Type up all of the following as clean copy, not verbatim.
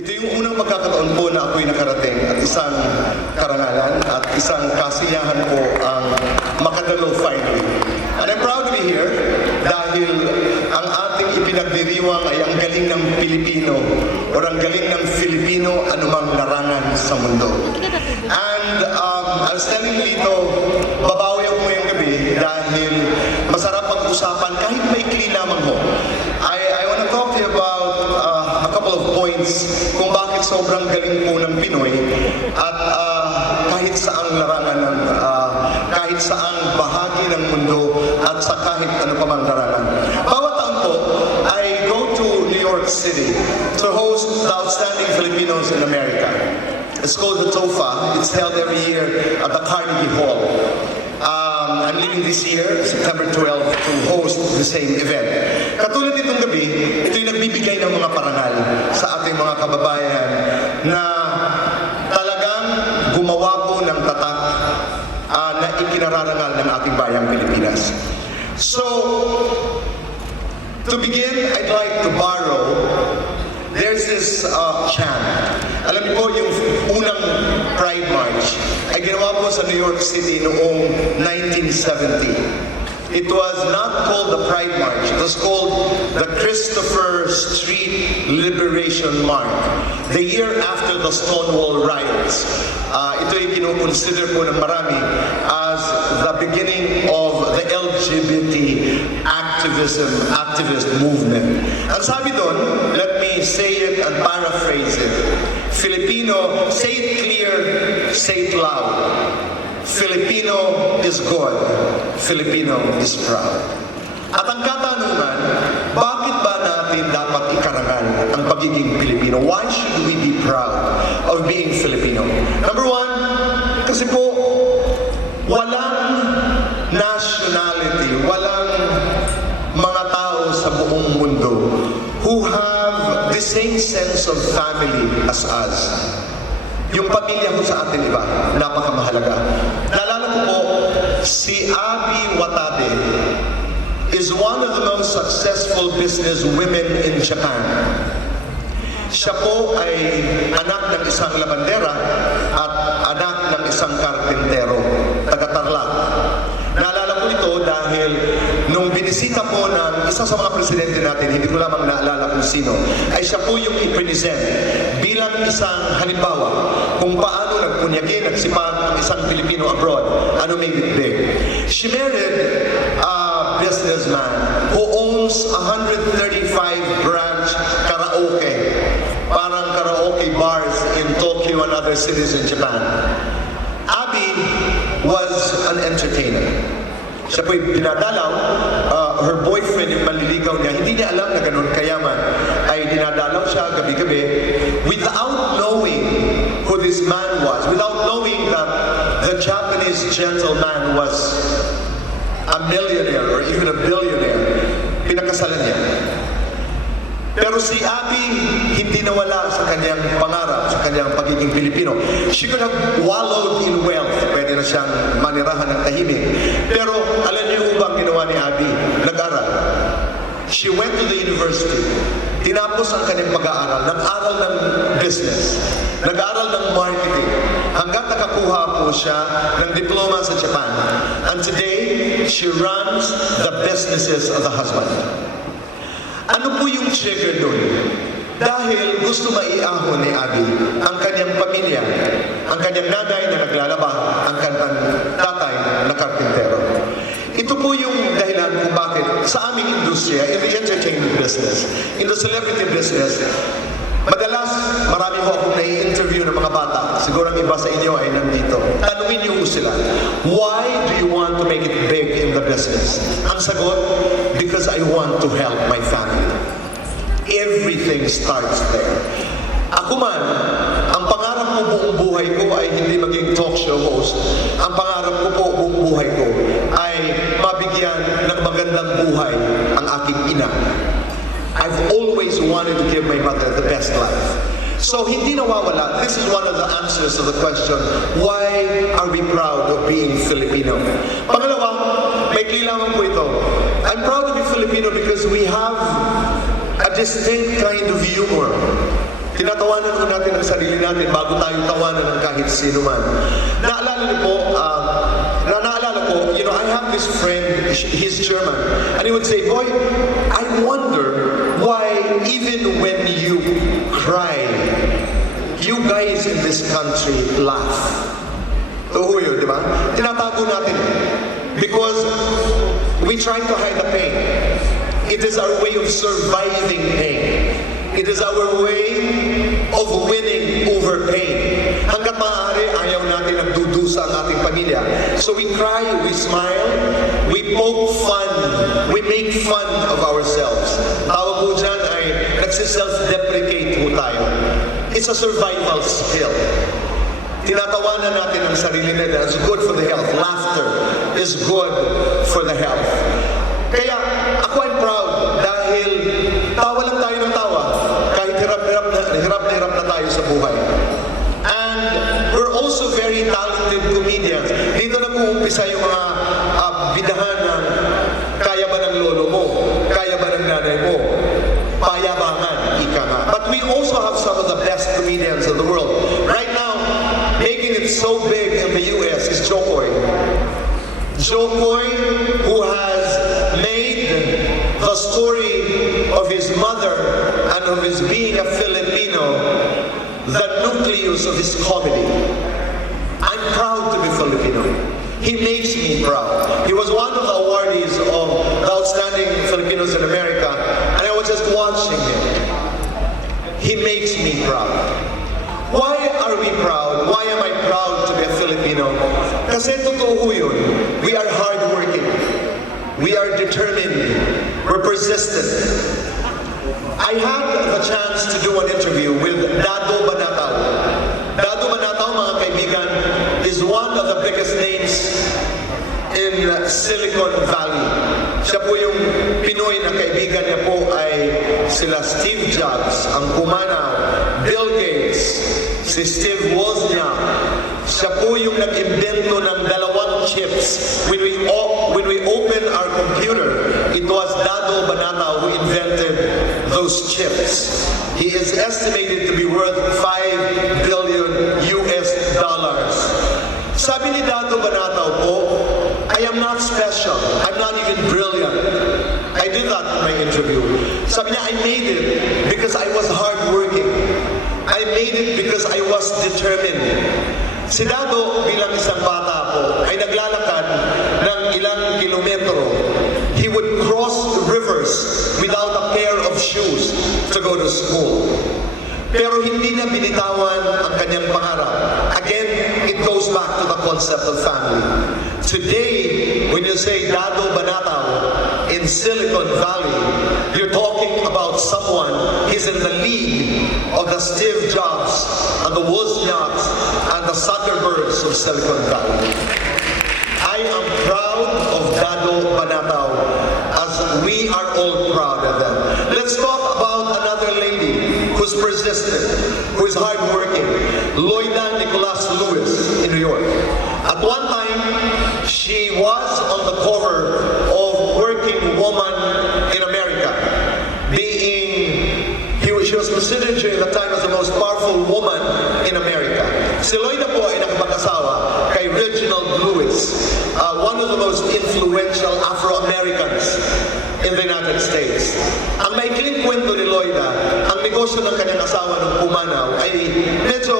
Ito yung unang pagkakataon po na ako'y nakarating at isang karangalan at isang kasiyahan ko ang makadalo finally. And I'm proud to be here dahil ang ating ipinagdiriwang ay ang galing ng Pilipino o ang galing ng Filipino anumang larangan sa mundo. And I was telling Lito, babawi ako ngayong gabi dahil masarap pag-usapan kahit maikli lamang ho. I want to talk to you about a couple of points kung bakit sobrang galing po ng Pinoy at kahit saang larangan ng kahit saang bahagi ng mundo at sa kahit ano pa mang larangan. Bawat taon po, I go to New York City to host the Outstanding Filipinos in America. It's called the TOFA. It's held every year at the Carnegie Hall. I'm leaving this year, September 12, to host the same event. Katulad nitong gabi, ito yung nagbibigay ng mga parangal sa ating mga kababayan na talagang gumawa po ng tatak na ikinararangal ng ating bayang Pilipinas. So, to begin, I'd like to borrow, there's this chant. Alam niyo po, yung unang Pride March ay ginawa po sa New York City noong 1970. It was not called the Pride March. It was called the Christopher Street Liberation March. The year after the Stonewall Riots. Ito ay kinukonsider po ng marami as the beginning of the LGBT activist movement. Ang sabi doon, let me say it and paraphrase it. Filipino, say it clear, say it loud. Filipino is good, Filipino is proud. At ang katanungan, bakit ba natin dapat ikarangal ang pagiging Pilipino? Why should we be proud of being Filipino? Number one, kasi po, walang nationality, walang mga tao sa buong mundo who have the same sense of family as us. Yung pamilya ko sa atin, iba, napakamahalaga. Naalala ko po, si Abi Watabe is one of the most successful business women in Japan. Siya po ay anak ng isang labandera at anak ng isang karpentero, taga-Tarlac. Naalala ko ito dahil nung binisita po ng isa sa mga presidente natin, hindi ko lamang naalala kung sino, ay siya po yung i-present bilang isang halimbawa kung paano nagpunyagi, nagsipag ang isang Filipino abroad. Ano made it big? She married a businessman who owns 135 branch karaoke. Parang karaoke bars in Tokyo and other cities in Japan. Abi was an entertainer. Siya po'y dinadalaw, her boyfriend yung manliligaw niya, hindi niya alam na ganun kayaman, ay dinadalaw siya gabi-gabi without knowing who this man was, without knowing that the Japanese gentleman was a millionaire or even a billionaire. Pinakasalan niya. Pero si Abby, hindi nawala sa kanyang pangarap, sa kanyang pagiging Pilipino. She could have wallowed in wealth. Pwede na siyang manirahan ng tahimik. Pero alam niyo ba ginawa ni Abby? Nag-aral. She went to the university. Tinapos ang kanyang pag-aaral. Nag-aral ng business. Nag-aral ng marketing. Hanggang nakakuha po siya ng diploma sa Japan. And today, she runs the businesses of the husband. Ano po yung trigger doon? Dahil gusto maiahon ni Abby ang kanyang pamilya, ang kanyang nanay na naglalaba, ang kanyang tatay na karpintero. Ito po yung dahilan kung bakit sa aming industriya, in the entertainment business, in the celebrity business, madalas marami ho akong nai-interview ng mga bata. Siguro ang iba sa inyo ay nandito. Tanungin niyo sila, why do you want to make it big in the business? Ang sagot, because I want to help my family. Everything starts there. Ako man, ang pangarap ko buong buhay ko ay hindi maging talk show host. Ang pangarap ko po buong buhay ko ay mabigyan ng magandang buhay ang aking ina. I've always wanted to give my mother the best life. So hindi nawawala. This is one of the answers to the question, why are we proud of being Filipino? Pangalawa, may kailangan po ito. I'm proud to be Filipino because we have a distinct kind of humor. Tinatawanan ko natin ang sarili natin bago tayo tawanan ng kahit sino man. Naalala ko, you know, I have this friend, he's German, and he would say, boy, I wonder why even when you cry, you guys in this country laugh. Oo yun, di ba? Tinatago natin. Because we try to hide the pain. It is our way of surviving pain. It is our way of winning over pain. Hanggat maaari, ayaw natin nagdudusa ang ating pamilya. So we cry, we smile, we poke fun, we make fun of ourselves. Tawag po dyan ay nagsiself-deprecate po tayo. It's a survival skill. Tinatawanan natin ang sarili nila. It's good for the health. Laughter is good for the health. Kaya ako I'm proud dahil tawa lang tayo ng tawa kahit hirap na tayo sa buhay. And we're also very talented comedians. Dito na po umpisa yung mga bidahan ng kaya ba ng lolo mo, kaya ba ng nanay mo, payabangan, ika nga. But we also have some of the best comedians in the world. Right now, making it so big in the US is Jokoy. Jokoy, who has made the story of his mother and of his being a Filipino the nucleus of his comedy. I'm proud to be Filipino. He makes me proud. He was one of the awardees of the Outstanding Filipinos in America, and I was just watching him. He makes me proud. Why are we proud? Why am I proud to be a Filipino? Kasi totoo yun. We are hardworking. We are determined. We're persistent. I had the chance to do an interview with Dado Banataw. Dado Banataw, mga kaibigan, is one of the biggest names in Silicon Valley. Siya po yung Pinoy na kaibigan niya po ay sila Steve Jobs, ang pumanaw, Bill Gates, si Steve Wozniak. Siya po yung nag-imbento ng dalawang chips. When we open our computer, it was Dado Banataw who invented those chips. He is estimated to be worth $5 billion US. Sabi ni Dado Banataw po, I am not special. I'm not even brilliant. I did that in my interview. Sabi niya, I made it because I was hardworking. I made it because I was determined. Si Dado bilang isang bata po ay naglalakad ng ilang kilometro. He would cross rivers without a pair of shoes to go to school. Pero hindi na binitawan ang kanyang pangarap. Again, it goes back to the concept of family. Today, when you say Dado Banataw in Silicon Valley, you're talking about someone, he's in the league of the Steve Jobs and the Wozniaks and the Zuckerbergs of Silicon Valley. I am proud of Dado Banataw as we are all proud of them. Let's talk about another lady who's persistent, who is hardworking, Loida Nicholas Lewis in New York. At one time, she was on the cover of Working Woman in America, she was considered during the time as the most powerful woman in America. Si Loida po ay nakapag-asawa kay Reginald Lewis, one of the most influential Afro-Americans in the United States. Ang maikling kwento ni Loida, ang negosyo ng kanyang asawa nung pumanaw ay medyo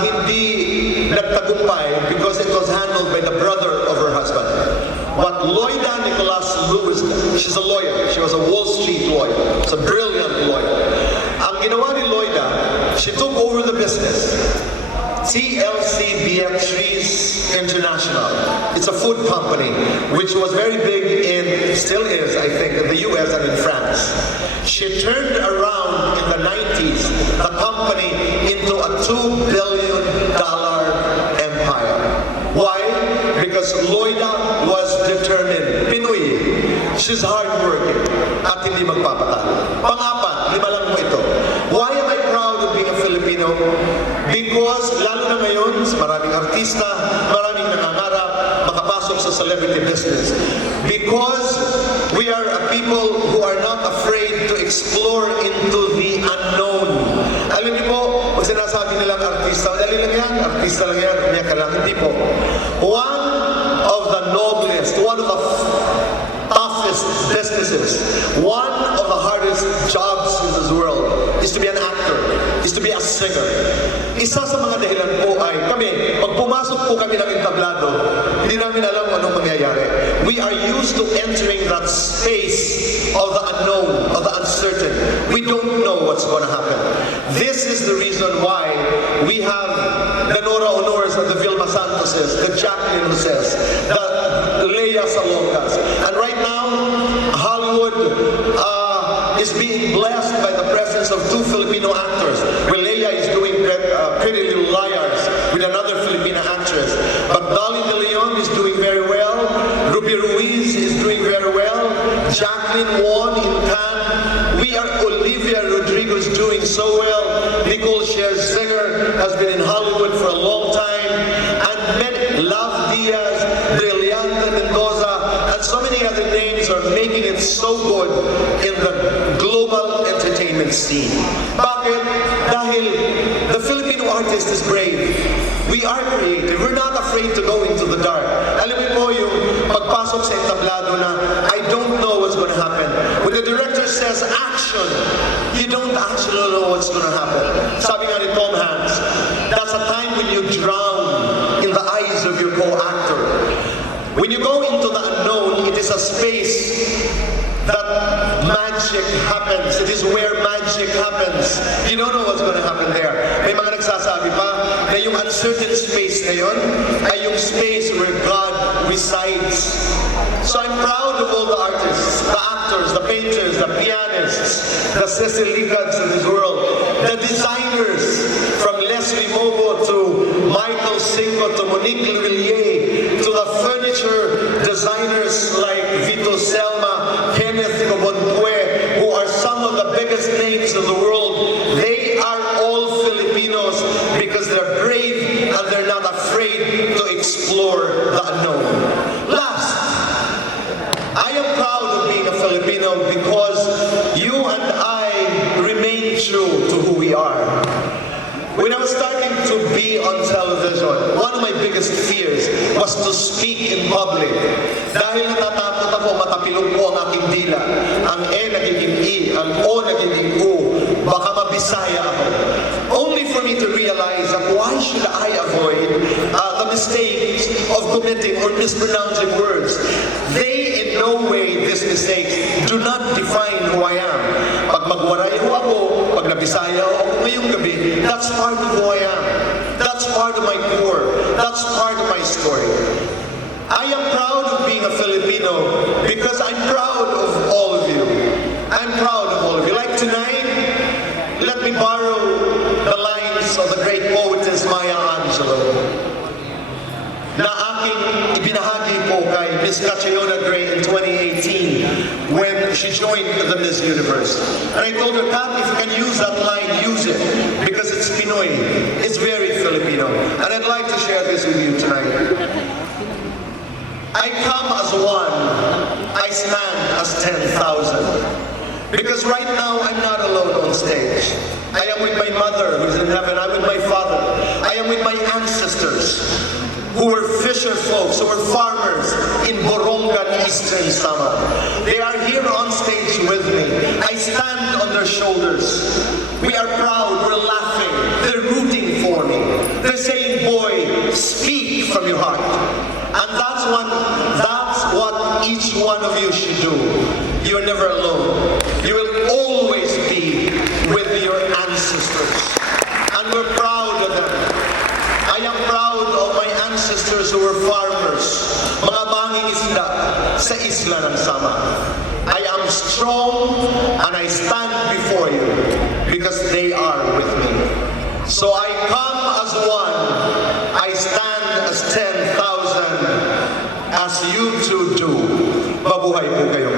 hindi nagtagumpay because it was handled by the brother of her husband. But Loida Nicholas Lewis, she's a lawyer. She was a Wall Street lawyer. She's a brilliant lawyer. Ang ginawa ni Loida, she took over the business. TLC Beatrice International. It's a food company which was very big in, still is, I think, in the US and in France. She turned around in the 90s the company into a $2 billion empire. Why? Because Loida was determined. Pinoy. She's hardworking at hindi magpapatalo. Pang-apat, 5 lang mo ito. Why am I proud of being a Filipino? Because lalo na ngayon, maraming artista, maraming nangangarap, makapasok sa celebrity business. Because we are a people who are not afraid to explore into the unknown. Alam niyo po, pag sinasabi nilang artista, dali lang yan, artista lang yan, umiyak ka lang. Hindi po. One of the noblest, one of the toughest businesses, one of the hardest jobs in this world is to be an actor, is to be a singer. Isa sa mga dahilan po ay kami, pag pumasok po kami ng entablado, hindi namin alam anong mangyayari. We are used to entering that space of the unknown, of the uncertain. We don't know what's going to happen. This is the reason why we have the Nora Honores and the Vilma Santoses, the Jacqueline Joses, the Leia Salongas. And right now, Hollywood is being blessed by the presence of two Filipino actors. Well, Leia is doing Pretty Little Liars with another Filipina actress. But Dolly De Leon is doing very well. Ruby Ruiz is doing very well. Jacqueline Won in Cannes. We are Olivia Rodrigo is doing so well. Nicole Scherzinger has been in Hollywood for a long time. And many, Love Diaz, Brillante Mendoza, and so many other names are making it so good in the global entertainment scene. Bakit? Dahil the Filipino artist is brave. We are creative. We're not afraid to go into the dark. Alam mo po yung pagpasok sa entablado na I don't know what's going to happen. When the director says action, you don't actually know what's going to happen. Sabi nga ni Tom Hanks, that's a time when you drown in the eyes of your co-actor. When you go into the unknown, it is a space that magic happens. It is where magic happens. You don't know what's going to happen there. May mga nagsasabi pa na yung uncertain space na yun ay yung space where God resides. So I'm proud of all the artists, the actors, the painters, the pianists, the Cecil Ligads in this world, the designers from Leslie Mogo to Michael Cinco to Monique Levillier to the furniture designers like Vito Selma, Kenneth Cobonpue, who are some of the biggest names in the world. They are all Filipinos because they're brave and they're not afraid to explore the unknown. Last, I am proud of being a Filipino because you and I remain true to who we are. When I was starting to be on television, one of my biggest fears was to speak in public. Dahil natatakot ako, matapilog po ang aking dila. Ang E nagiging I, ang O nagiging U. Baka mabisaya ako. Only for me to realize that why should I avoid the mistakes of committing or mispronouncing words? They in no way, these mistakes, do not define who I am. Pag magwaray ho ako, pag nabisaya ako ngayong gabi, that's part of who I am. That's part of my core. That's part of my story. I am proud of being a Filipino because I'm proud of all of you. I'm proud of all of you. Like tonight, let me borrow the lines of the great poetess Maya Angelou na aking ibinahagi po kay Miss Catriona Gray in 2018 when she joined the Miss Universe. And I told her, Kat, if you can use that line, use it. Because it's Pinoy. It's very Filipino. And I'd like to share this with you tonight. I come as one. I stand as 10,000. Because right now, I'm not alone on stage. I am with my mother, who's in heaven. I'm with my father. I am with my ancestors, who were fisher folks, who were farmers in Borongan, Eastern Samar. They are here on stage with me. I stand on their shoulders. We are proud, we're laughing, they're rooting for me. They're saying, boy, speak from your heart. And that's what each one of you should do. You're never alone. You will always be with your ancestors. And we're proud of them. I am proud of my ancestors who were farmers, mga mangingisda sa isla ng Samar. I am strong and I stand before you because they are with me. So I come as one, I stand as 10,000, as you two do. Mabuhay po kayo.